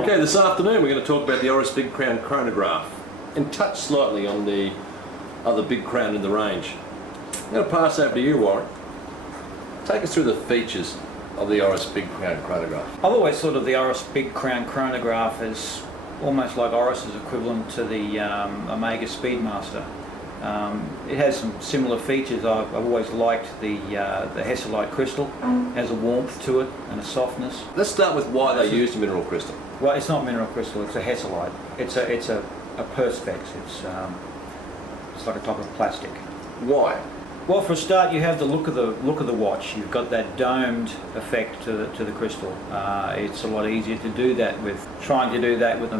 right. Okay, this afternoon we're going to talk about the Oris Big Crown Chronograph and touch slightly on the other Big Crown in the range. I'm going to pass over to you, Warren. Take us through the features of the Oris Big Crown Chronograph. I've always thought of the Oris Big Crown Chronograph as almost like Oris's equivalent to the Omega Speedmaster. It has some similar features. I've always liked the Hesselite crystal. It has a warmth to it and a softness. Let's start with why they used mineral crystal. Well, it's not mineral crystal. It's a Hesselite. It's a perspex. It's like a type of plastic. Why? Well, for a start, you have the look of the watch. You've got that domed effect to the crystal. It's a lot easier to do that with trying to do that with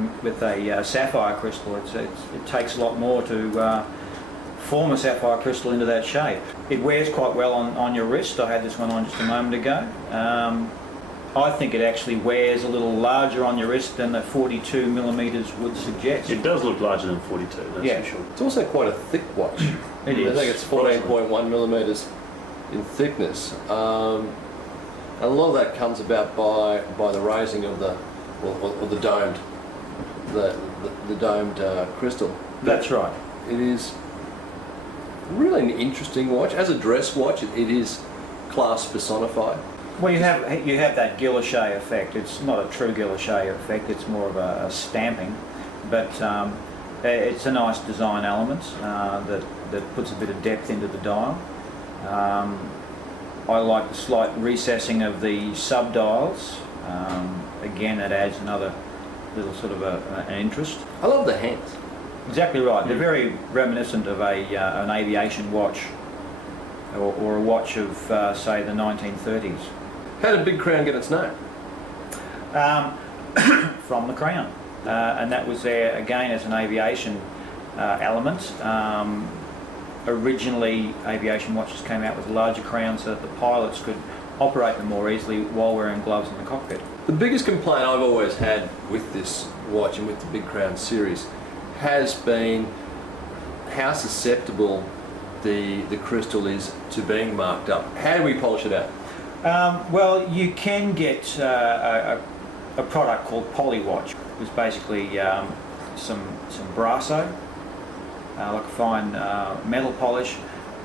a sapphire crystal. It takes a lot more to form a sapphire crystal into that shape. It wears quite well on your wrist. I had this one on just a moment ago. I think it actually wears a little larger on your wrist than the 42 millimeters would suggest. It does look larger than 42, that's for sure. It's also quite a thick watch. It is. I think it's 14.1 millimeters in thickness. And a lot of that comes about by the raising of the domed crystal. That's right. It is really an interesting watch. As a dress watch, it is class personified. Well, you have that guilloche effect. It's not a true guilloche effect. It's more of a stamping, but it's a nice design element that puts a bit of depth into the dial. I like the slight recessing of the sub-dials. Again, that adds another little sort of an interest. I love the hands. Exactly right. They're very reminiscent of an aviation watch or a watch of, say, the 1930s. How did Big Crown get its name? From the crown. And that was there, again, as an aviation element. Originally, aviation watches came out with a larger crown so that the pilots could operate them more easily while wearing gloves in the cockpit. The biggest complaint I've always had with this watch and with the Big Crown series has been how susceptible the crystal is to being marked up. How do we polish it out? Well, you can get a product called Polywatch. It's basically some brasso, like a fine metal polish,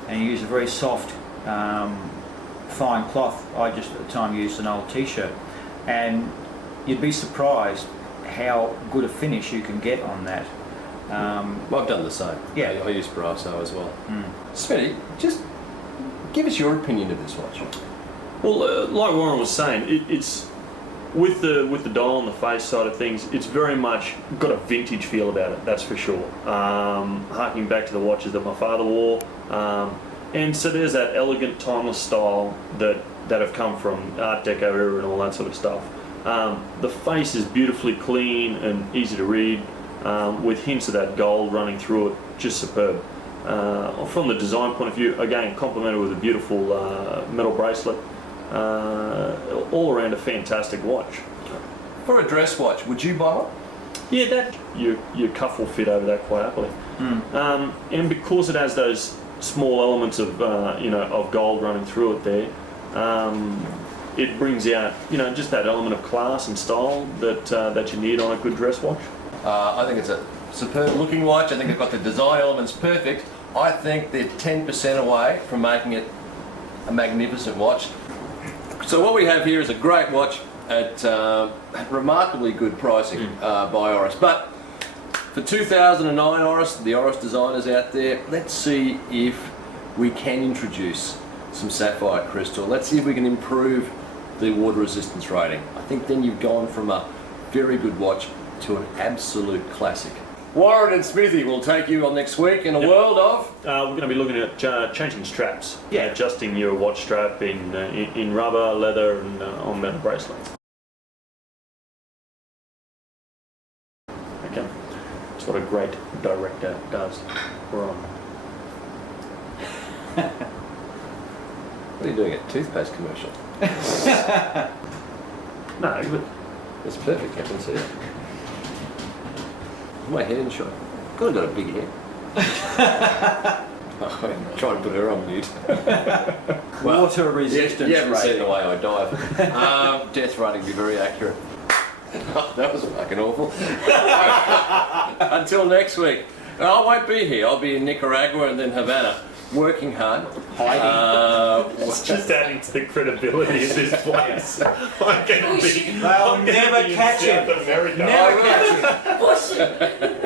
and you use a very soft, fine cloth. I just at the time used an old t-shirt, and you'd be surprised how good a finish you can get on that. I've done the same. Yeah. I use brasso as well. Smitty, just give us your opinion of this watch. Well, like Warren was saying, it's with the dial on the face side of things, it's very much got a vintage feel about it, that's for sure. Harking back to the watches that my father wore, and so there's that elegant, timeless style that have come from Art Deco era and all that sort of stuff. The face is beautifully clean and easy to read, with hints of that gold running through it, just superb. From the design point of view, again, complemented with a beautiful metal bracelet. All around a fantastic watch. For a dress watch, would you buy one? Yeah, that your cuff will fit over that quite happily. And because it has those small elements of of gold running through it there, it brings out just that element of class and style that you need on a good dress watch. I think it's a superb looking watch. I think it's got the design elements perfect. I think they're 10% away from making it a magnificent watch. So what we have here is a great watch at remarkably good pricing by Oris. But for 2009 Oris, the Oris designers out there, let's see if we can introduce some sapphire crystal. Let's see if we can improve the water resistance rating. I think then you've gone from a very good watch to an absolute classic. Warren and Smithy will take you on next week in a world of... we're going to be looking at changing straps. Yeah. Adjusting your watch strap in rubber, leather and on metal bracelets. Okay. That's what a great director does. We're on. What are you doing, a toothpaste commercial? No, but... It's perfect, I can see it. My hair's short. Got a big hair. I'm trying to put her on mute. Water resistance you haven't seen rating. the way I dive. Death rating would be very accurate. That was fucking awful. Until next week. I won't be here. I'll be in Nicaragua and then Havana, working hard. It's just adding to the credibility of this place. I'm going to be. They'll never catch him. South America. Never catch him.